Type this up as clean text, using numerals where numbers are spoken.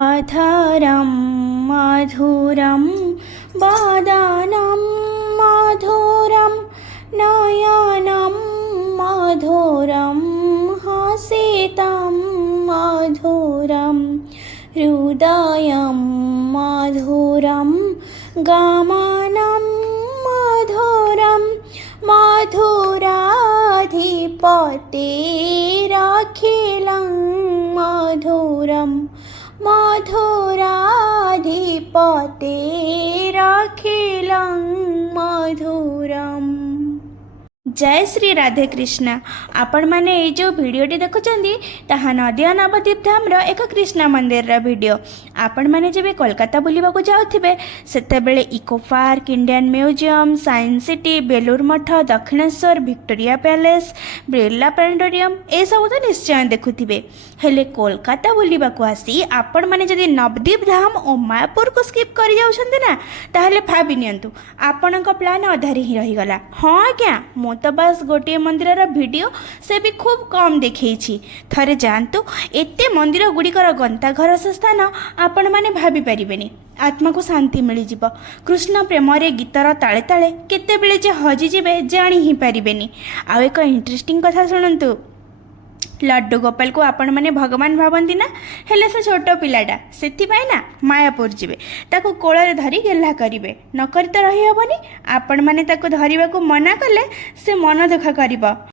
अधरं मधुरं वदनं मधुरं नयनं मधुरं हसितं मधुरं हृदयं मधुरं गमनं मधुरं मधुराधिपतेरखिलं मधुरं मधुराधिपतेरखिलं मधुरम। जय श्री राधे कृष्ण। आपण माने ये जो भिडियोटी देखुचंदी ताहा नदिया नवद्वीप धाम एक कृष्ण मंदिर भिडियो। आपण माने जेबे कोलकाता बुलिबा को जाउथिबे सेतेबेले eco park, Indian museum, science city, Belur Math, Dakshineswar, Victoria palace, Birla planetarium ए सब तो निश्चय देखुथिबे। हेले कोलकाता बुलिबा को आसी आपण माने जदि नवद्वीप धाम और मायापुर को स्किप करि जाउछंदी ना ताहले भाबी नियंतु आपणक प्लान अधारी ही रही गला। हाँ क्या मो तो बस गोटे मंदिर वीडियो से भी खूब कम देखी। थरे जानतु एते मंदिर गुड़िकर गंता घर स्थान आपण माने भाभी पारिबेनी। आत्मा को शांति मिल जिवो। कृष्ण प्रेम रे गीतर ताले ताले केतेबेले जे हजि जिवे जानी ही पारिबेनी। आ एक इंटरेस्टिंग कथा शुणंतु। लड्डू गोपाल को आपण माने भगवान भावंती ना, हेले से छोट पिलाटा सेथिपाई ना मायापुर जिवे ताको कोଳରେ धरी गेल्हा करिवे, न करी तो रही हबनी। आपण माने ताको धरिबा को मना कले से मन दुख करिवो।